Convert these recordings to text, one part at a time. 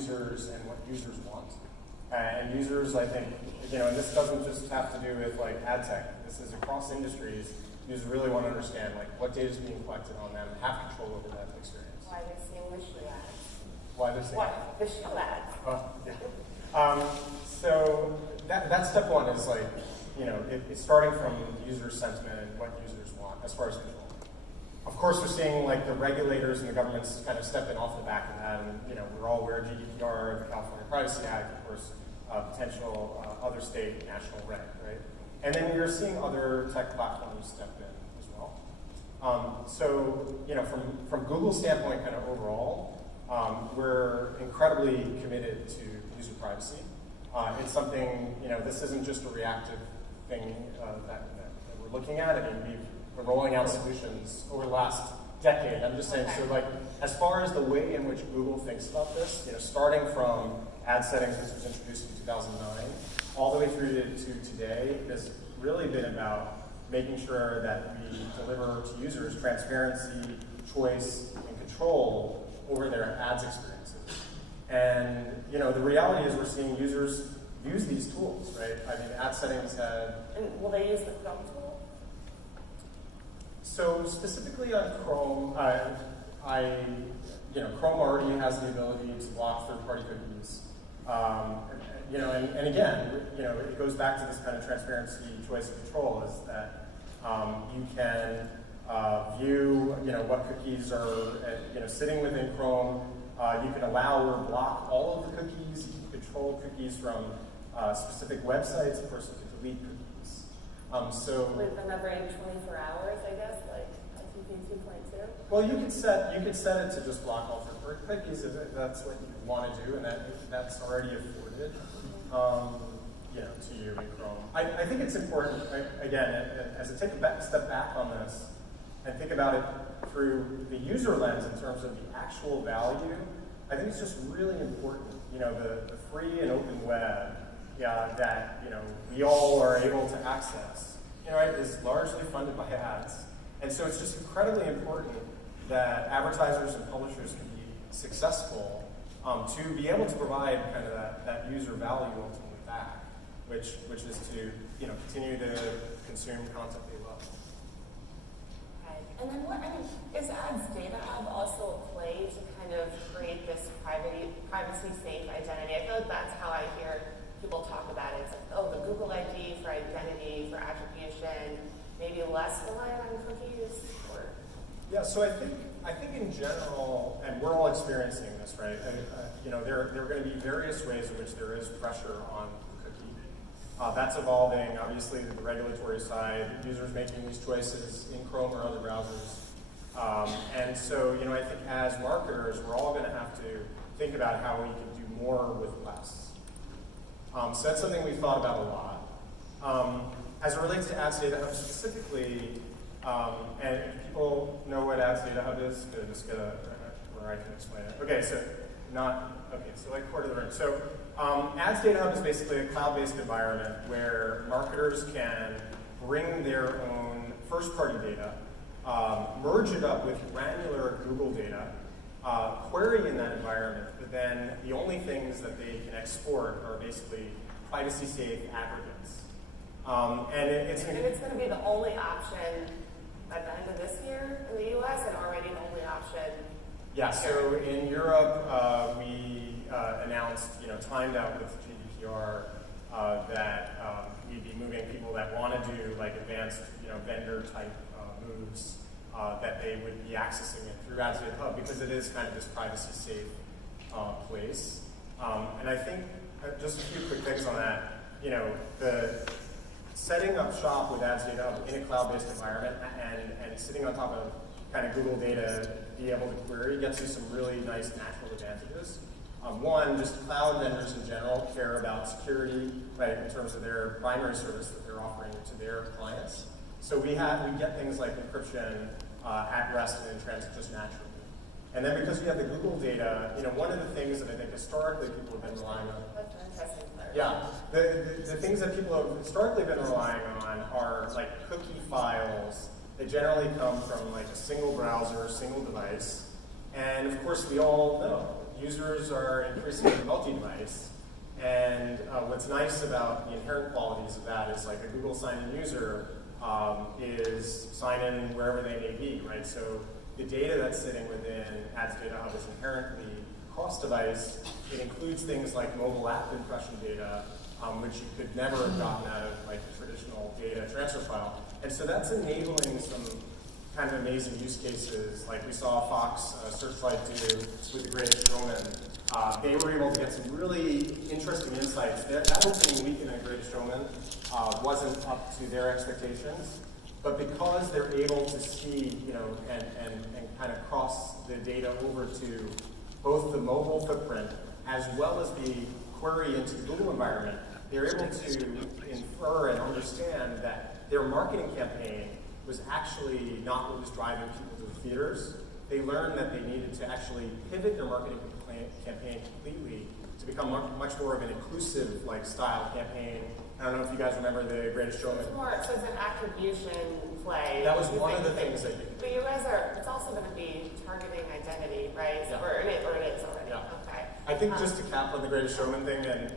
users and what users want. And users, I think, and this doesn't just have to do with like ad tech. This is across industries. Users really want to understand like what data is being collected on them, have control over that experience. Why they're seeing wish ads. Why they're seeing wish ads. Yeah. So that's step one is like, it's starting from user sentiment and what users want as far as control. Of course, we're seeing like the regulators and the governments kind of stepping off the back of that, and we're all aware of GDPR, the California Privacy Act, of course, potential other state national reg, right? And then you're seeing other tech platforms step in as well. So, from Google's standpoint, kind of overall, we're incredibly committed to user privacy. It's something, this isn't just a reactive thing that we're looking at. I mean, we're rolling out solutions over the last decade. I'm just saying, so like, as far as the way in which Google thinks about this, starting from ad settings, which was introduced in 2009, all the way through to today, has really been about making sure that we deliver to users transparency, choice, and control over their ads experiences. And the reality is we're seeing users use these tools, right? I mean, ad settings had... And will they use the Chrome tool? So specifically on Chrome, Chrome already has the ability to block third-party cookies. And again, it goes back to this kind of transparency, choice, and control, is that you can view, what cookies are, sitting within Chrome. You can allow or block all of the cookies. You can control cookies from specific websites. Of course, you can delete cookies. With them every 24 hours, I guess, like ITP 2.2? Well, you could set it to just block all third-party cookies if that's what you want to do, and that's already afforded, to you in Chrome. I think it's important, again, as I take a step back on this and think about it through the user lens in terms of the actual value, I think it's just really important, the free and open web that we all are able to access, is largely funded by ads. And so it's just incredibly important that advertisers and publishers can be successful to be able to provide kind of that user value ultimately back, which is to continue to consume content they love. Right. And then is Ads Data Hub also a play to kind of create this privacy-safe identity? I feel like that's how I hear people talk about it. It's like, the Google ID for identity, for attribution, maybe less reliant on cookies, or? Yeah, so I think in general, and we're all experiencing this, right? There are going to be various ways in which there is pressure on the cookie. That's evolving, obviously, to the regulatory side, users making these choices in Chrome or other browsers. And so, I think as marketers, we're all going to have to think about how we can do more with less. So that's something we've thought about a lot. As it relates to Ads Data Hub specifically, and if people know what Ads Data Hub is, just get where I can explain it. Okay, so like quarter of the room. So Ads Data Hub is basically a cloud-based environment where marketers can bring their own first-party data, merge it up with granular Google data, query in that environment, but then the only things that they can export are basically privacy-safe aggregates. And it's going to be the only option at the end of this year in the US, and already the only option. Yeah, so in Europe, we announced, timed out with GDPR, that we'd be moving people that want to do like advanced, vendor-type moves, that they would be accessing it through Ads Data Hub because it is kind of this privacy-safe place. And I think just a few quick things on that. The setting up shop with Ads Data Hub in a cloud-based environment and sitting on top of kind of Google data, be able to query gets you some really nice natural advantages. One, just cloud vendors in general care about security, right, in terms of their primary service that they're offering to their clients. So we get things like encryption at rest and in transit just naturally. And then because we have the Google data, one of the things that I think historically people have been relying on. That's interesting. Yeah, the things that people have historically been relying on are like cookie files. They generally come from like a single browser, single device. And of course we all know, users are increasingly multi-device. And what's nice about the inherent qualities of that is like a Google sign-in user is sign in wherever they may be, right? So the data that's sitting within Ads Data Hub is inherently cross-device. It includes things like mobile app impression data, which you could never have gotten out of like the traditional data transfer file. And so that's enabling some kind of amazing use cases, like we saw Fox Searchlight do with The Greatest Showman. They were able to get some really interesting insights. That opening weekend in The Greatest Showman wasn't up to their expectations, but because they're able to see, and kind of cross the data over to both the mobile footprint as well as the query into the Google environment, they're able to infer and understand that their marketing campaign was actually not what was driving people to the theaters. They learned that they needed to actually pivot their marketing campaign completely to become much more of an inclusive style campaign. I don't know if you guys remember The Greatest Showman. So it's an attribution play. That was one of the things that But you guys it's also going to be targeting identity, right? Yeah. Or it is already. Yeah. Okay. I think just to cap on The Greatest Showman thing, and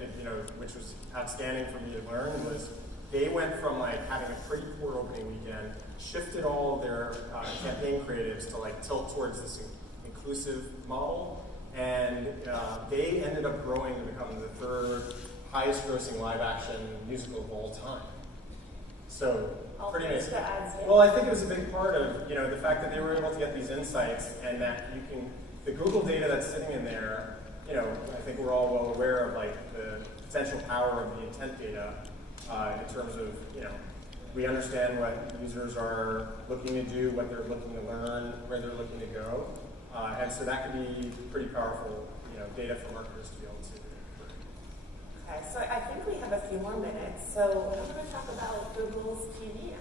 which was outstanding for me to learn, was they went from having a pretty poor opening weekend, shifted all of their campaign creatives to tilt towards this inclusive model, and they ended up growing to become the third highest grossing live action musical of all time. So pretty amazing. Well, I think it was a big part of the fact that they were able to get these insights, and that the Google data that's sitting in there. I think we're all well aware of the potential power of the intent data in terms of we understand what users are looking to do, what they're looking to learn, where they're looking to go, and so that can be pretty powerful data for marketers to be able to. Okay, so I think we have a few more minutes. So I'm going to talk about Google's TV